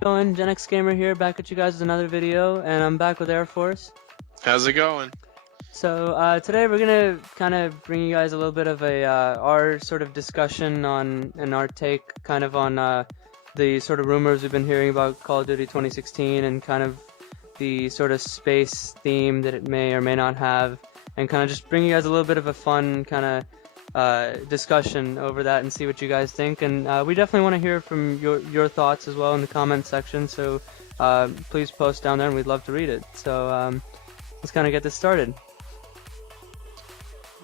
Going? Gen X Gamer here, back at you guys with another video, and I'm back with Air Force. How's it going? So today we're gonna kind of bring you guys a little bit of a our sort of discussion on and our take kind of on the sort of rumors we've been hearing about Call of Duty 2016 and kind of the sort of space theme that it may or may not have, and kind of just bring you guys a little bit of a fun kind of discussion over that and see what you guys think. And we definitely want to hear from your thoughts as well in the comments section. So please post down there, and we'd love to read it. So let's kind of get this started.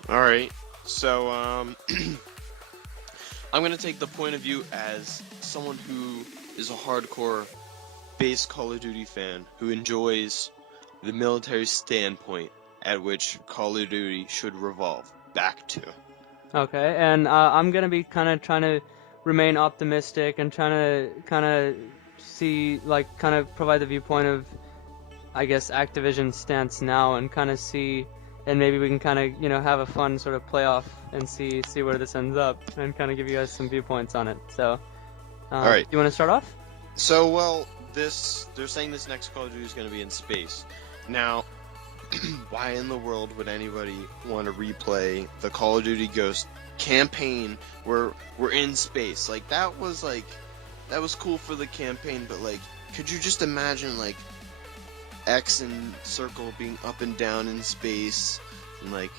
Alright, so I'm gonna take the point of view as someone who is a hardcore base Call of Duty fan who enjoys the military standpoint at which Call of Duty should revolve back to. Okay, and I'm gonna be kind of trying to remain optimistic and trying to kind of see, like, kind of provide the viewpoint of, I guess, Activision's stance now, and kind of see, and maybe we can kind of, have a fun sort of playoff and see where this ends up, and kind of give you guys some viewpoints on it. So, All right. You want to start off? So, well, they're saying this next Call of Duty is gonna be in space. Now, why in the world would anybody want to replay the Call of Duty Ghost campaign where we're in space? That was cool for the campaign, but could you just imagine X and circle being up and down in space and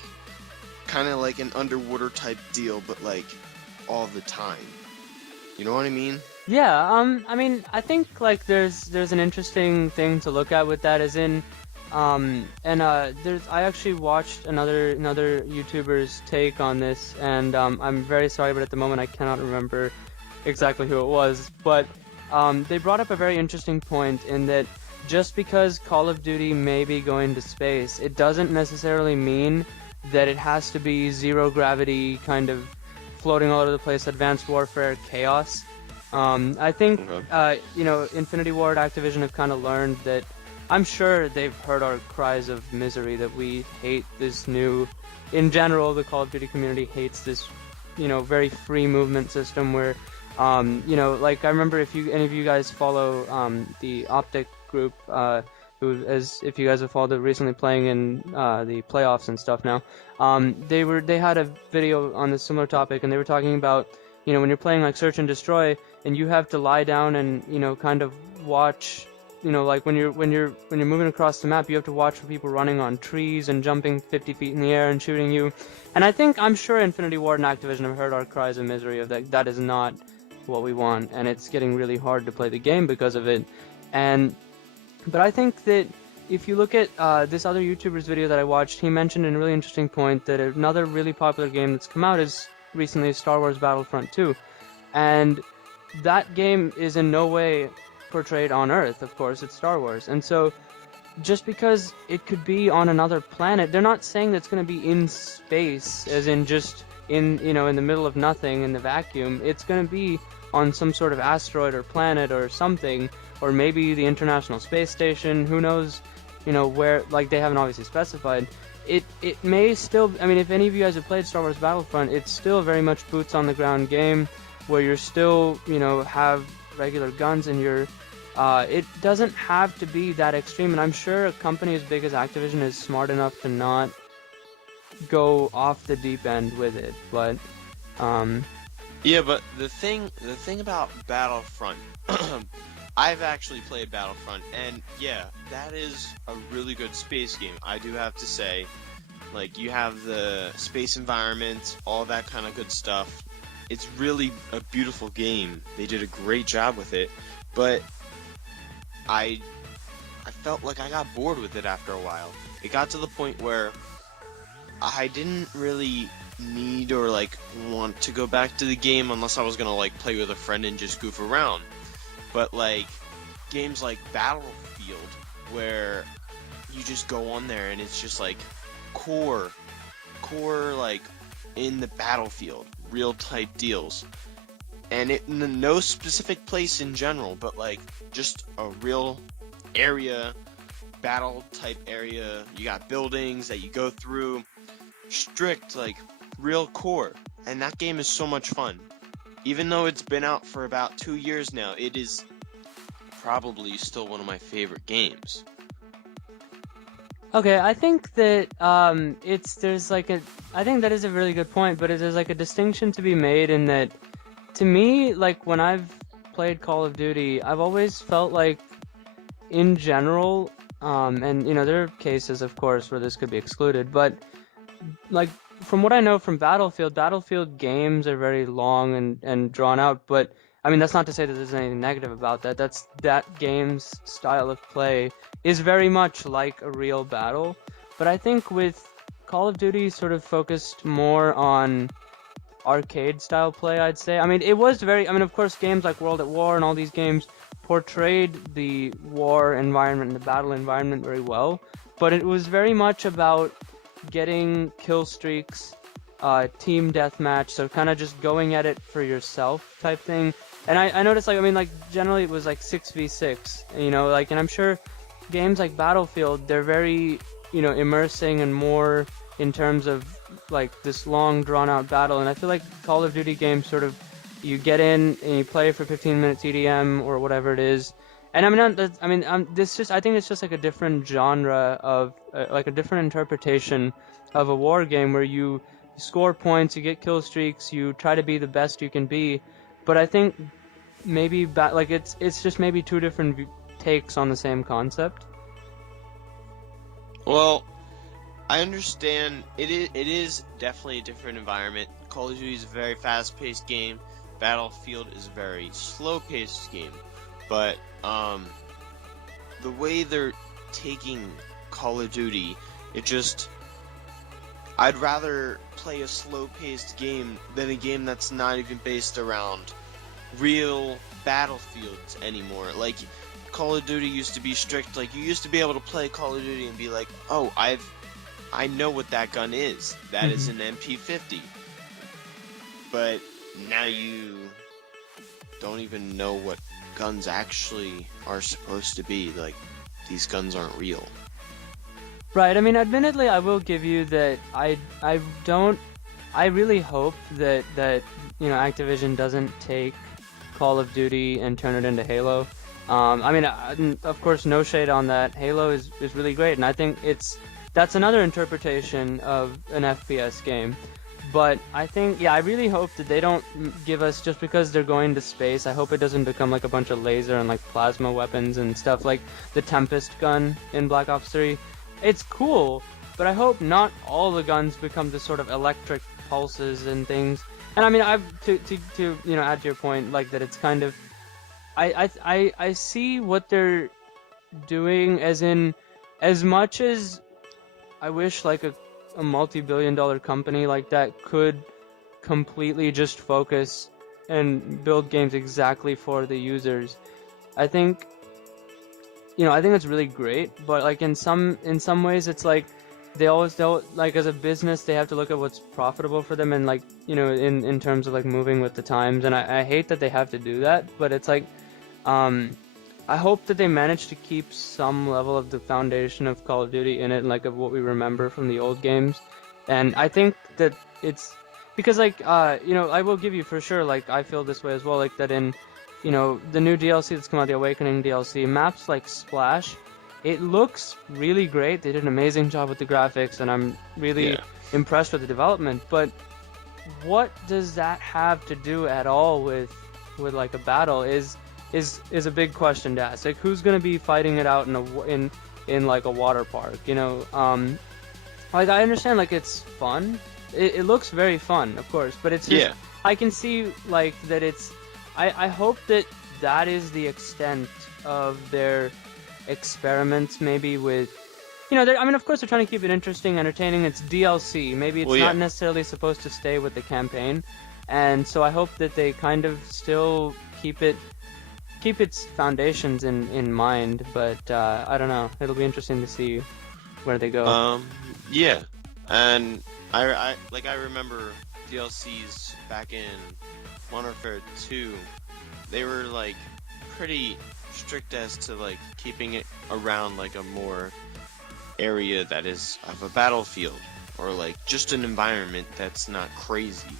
kind of like an underwater type deal, but all the time? You know what I mean? Yeah. I mean, I think there's an interesting thing to look at with that, as in. I actually watched another YouTuber's take on this, and I'm very sorry, but at the moment I cannot remember exactly who it was. But they brought up a very interesting point in that just because Call of Duty may be going to space, it doesn't necessarily mean that it has to be zero gravity, kind of floating all over the place, advanced warfare chaos. I think Infinity Ward, Activision have kind of learned that. I'm sure they've heard our cries of misery that we hate this new, in general, the Call of Duty community hates this, very free movement system where, I remember if any of you guys follow the Optic group, if you guys have followed it, recently playing in the playoffs and stuff now, they had a video on this similar topic, and they were talking about, when you're playing Search and Destroy, and you have to lie down and, kind of watch. When you're moving across the map, you have to watch for people running on trees and jumping 50 feet in the air and shooting you. And I'm sure Infinity Ward and Activision have heard our cries of misery of that. That is not what we want, and it's getting really hard to play the game because of it. But I think that if you look at this other YouTuber's video that I watched, he mentioned a really interesting point that another really popular game that's come out is recently Star Wars Battlefront 2, and that game is in no way portrayed on Earth. Of course, it's Star Wars, and so just because it could be on another planet, they're not saying that it's going to be in space, as in just in in the middle of nothing in the vacuum. It's going to be on some sort of asteroid or planet or something, or maybe the International Space Station. Who knows? Where? They haven't obviously specified. It may still. I mean, if any of you guys have played Star Wars Battlefront, it's still very much boots on the ground game where you're still have regular guns and it doesn't have to be that extreme, and I'm sure a company as big as Activision is smart enough to not go off the deep end with it. But yeah, but the thing about Battlefront, I've actually played Battlefront, and yeah, that is a really good space game. I do have to say, you have the space environment, all that kind of good stuff. It's really a beautiful game. They did a great job with it, but I felt like I got bored with it after a while. It got to the point where I didn't really need or want to go back to the game unless I was gonna play with a friend and just goof around. But games like Battlefield, where you just go on there and it's just core in the battlefield, real type deals, and in no specific place in general, but just a real area, battle type area. You got buildings that you go through, strict real core, and that game is so much fun. Even though it's been out for about 2 years now, it is probably still one of my favorite games. Okay, I think that there's like a I think that is a really good point, but there's like a distinction to be made in that to me, like when I've played Call of Duty, I've always felt like in general, and there are cases, of course, where this could be excluded, but like from what I know from Battlefield games are very long and drawn out, but I mean that's not to say that there's anything negative about that. That game's style of play is very much like a real battle. But I think with Call of Duty sort of focused more on arcade style play, I'd say. I mean, of course, games like World at War and all these games portrayed the war environment and the battle environment very well, but it was very much about getting kill streaks, team deathmatch, so kind of just going at it for yourself type thing. And I noticed, like, I mean, like, generally it was like 6v6, like, and I'm sure games like Battlefield, they're very, immersing and more in terms of, like, this long, drawn-out battle, and I feel like Call of Duty games sort of, you get in and you play for 15 minutes EDM or whatever it is, and I think it's just like a different genre of, like a different interpretation of a war game where you score points, you get kill streaks, you try to be the best you can be, but I think maybe, it's just maybe two different takes on the same concept. Well, I understand it is definitely a different environment. Call of Duty is a very fast-paced game. Battlefield is a very slow-paced game. But the way they're taking Call of Duty, I'd rather play a slow-paced game than a game that's not even based around real battlefields anymore. Like, Call of Duty used to be strict. Like, you used to be able to play Call of Duty and be like, oh, I know what that gun is. That is an MP50. But now you don't even know what guns actually are supposed to be. Like, these guns aren't real. Right, I mean, admittedly, I will give you that I really hope that Activision doesn't take Call of Duty and turn it into Halo. I mean, of course, no shade on that. Halo is really great, and I think that's another interpretation of an FPS game. But I think, I really hope that they don't give us, just because they're going to space, I hope it doesn't become like a bunch of laser and like plasma weapons and stuff like the Tempest gun in Black Ops 3. It's cool, but I hope not all the guns become this sort of electric pulses and things. And I mean, to add to your point, like that it's kind of, I see what they're doing, as in, as much as I wish like a multi-billion-dollar company like that could completely just focus and build games exactly for the users. I think it's really great, but like in some ways it's like they'll like, as a business, they have to look at what's profitable for them, and like, in terms of like moving with the times, and I hate that they have to do that, but it's like, I hope that they manage to keep some level of the foundation of Call of Duty in it, and like of what we remember from the old games. And I think that it's because, like, I will give you for sure, like, I feel this way as well, like that in, the new DLC that's come out, the Awakening DLC, maps like Splash, it looks really great. They did an amazing job with the graphics, and I'm really impressed with the development. But what does that have to do at all with like a battle is a big question to ask. Like, who's gonna be fighting it out in like a water park? Like, I understand, like, it's fun. It looks very fun, of course, but it's just, I can see like that it's. I hope that is the extent of their experiments, maybe with. I mean, of course, they're trying to keep it interesting, entertaining. It's DLC. Maybe it's not necessarily supposed to stay with the campaign, and so I hope that they kind of still keep its foundations in mind, but I don't know. It'll be interesting to see where they go. Yeah, and I remember DLCs back in Modern Warfare 2. They were like pretty strict as to like keeping it around like a more area that is of a battlefield, or like just an environment that's not crazy.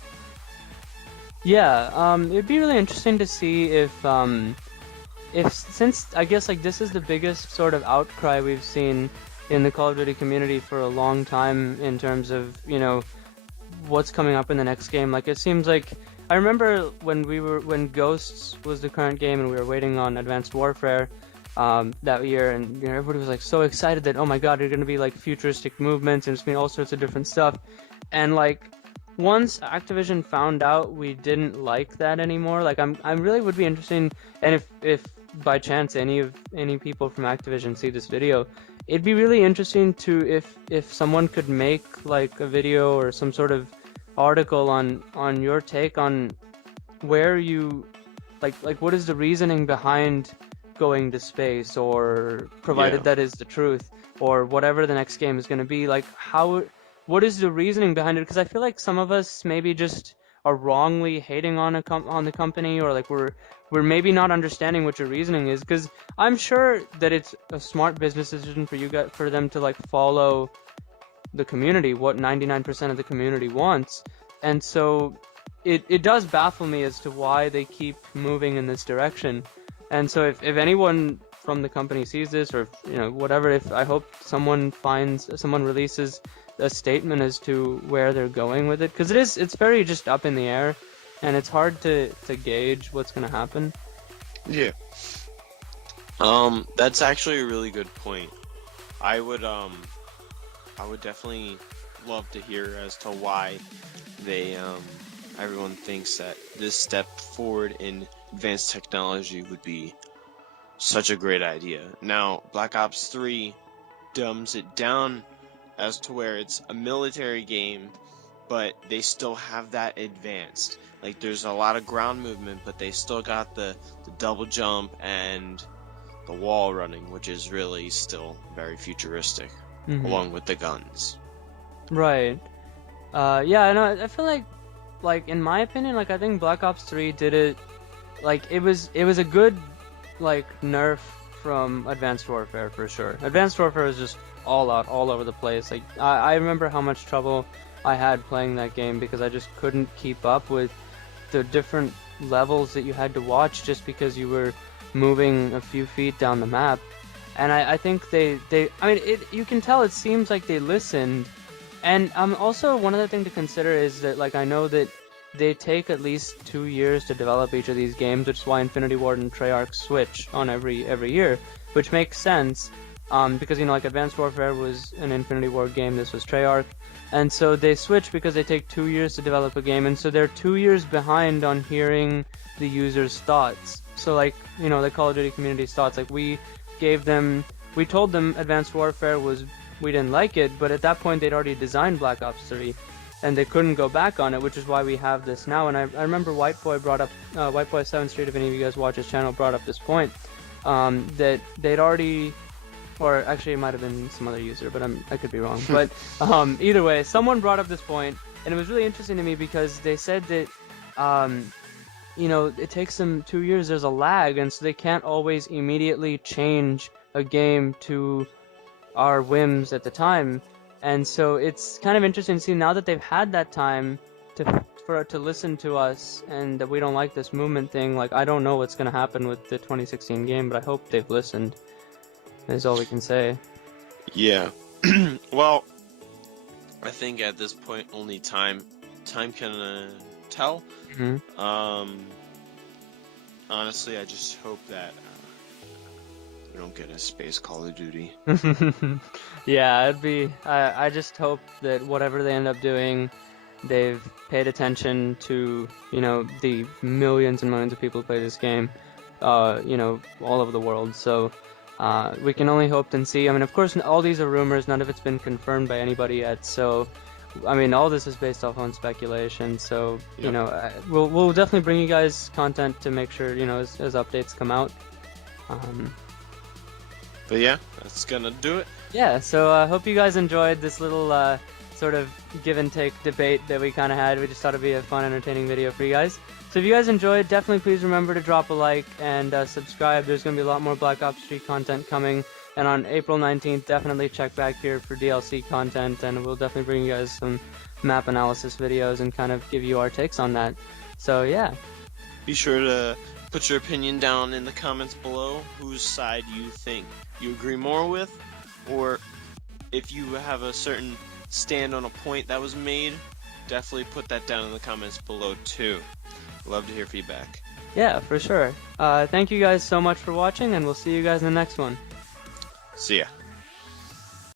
Yeah, it'd be really interesting to see if if since I guess like this is the biggest sort of outcry we've seen in the Call of Duty community for a long time in terms of, what's coming up in the next game. Like it seems like I remember when Ghosts was the current game and we were waiting on Advanced Warfare that year, and everybody was like so excited that, oh my god, there're going to be like futuristic movements and it's been all sorts of different stuff. And like once Activision found out we didn't like that anymore, like I really would be interested, and if by chance any people from Activision see this video, it'd be really interesting to if someone could make like a video or some sort of article on your take on where you like what is the reasoning behind going to space, or provided that is the truth, or whatever the next game is going to be, like what is the reasoning behind it? Because I feel like some of us maybe just are wrongly hating on the company, or like we're maybe not understanding what your reasoning is, because I'm sure that it's a smart business decision for them to like follow the community, what 99% of the community wants. And so it does baffle me as to why they keep moving in this direction. And so if anyone from the company sees this, or whatever, if I hope someone releases a statement as to where they're going with it, because it's very just up in the air, and it's hard to gauge what's going to happen. Yeah. That's actually a really good point. I would definitely love to hear as to why everyone thinks that this step forward in advanced technology would be such a great idea. Now, Black Ops 3 dumbs it down as to where it's a military game, but they still have that advanced. Like, there's a lot of ground movement, but they still got the double jump and the wall running, which is really still very futuristic, along with the guns. Right. Yeah, I know. I feel like in my opinion, like I think Black Ops 3 did it. Like it was a good like nerf from Advanced Warfare for sure. Advanced Warfare was just all out, all over the place. Like I remember how much trouble I had playing that game because I just couldn't keep up with the different levels that you had to watch just because you were moving a few feet down the map. And I think they I mean you can tell it seems like they listened. And also one other thing to consider is that like I know that they take at least 2 years to develop each of these games, which is why Infinity Ward and Treyarch switch on every year, which makes sense because like Advanced Warfare was an Infinity Ward game, this was Treyarch, and so they switch because they take 2 years to develop a game, and so they're 2 years behind on hearing the users' thoughts. So like the Call of Duty community's thoughts, like we told them Advanced Warfare we didn't like it, but at that point they'd already designed Black Ops 3. And they couldn't go back on it, which is why we have this now. And I remember Whiteboy brought up, Whiteboy 7th Street, if any of you guys watch his channel, brought up this point, that they'd already, or actually it might have been some other user, but I could be wrong. But either way, someone brought up this point, and it was really interesting to me because they said that, it takes them 2 years, there's a lag, and so they can't always immediately change a game to our whims at the time. And so it's kind of interesting to see now that they've had that time to listen to us and that we don't like this movement thing. Like, I don't know what's going to happen with the 2016 game, but I hope they've listened, is all we can say. Yeah. Well, I think at this point only time can tell. Honestly, I just hope that we don't get a space Call of Duty. Yeah, it'd be. I just hope that whatever they end up doing, they've paid attention to the millions and millions of people who play this game, all over the world. So we can only hope and see. I mean, of course, all these are rumors. None of it's been confirmed by anybody yet. So, I mean, all this is based off on speculation. So we'll definitely bring you guys content to make sure as updates come out. But yeah, that's gonna do it. Yeah, so I hope you guys enjoyed this little sort of give and take debate that we kind of had. We just thought it'd be a fun, entertaining video for you guys. So if you guys enjoyed, definitely please remember to drop a like and subscribe. There's going to be a lot more Black Ops 3 content coming. And on April 19th, definitely check back here for DLC content, and we'll definitely bring you guys some map analysis videos and kind of give you our takes on that. So yeah. Be sure to Put your opinion down in the comments below. Whose side you think you agree more with, or if you have a certain stand on a point that was made, definitely put that down in the comments below too. Love to hear feedback. Yeah, for sure. Thank you guys so much for watching, and we'll see you guys in the next one. See ya.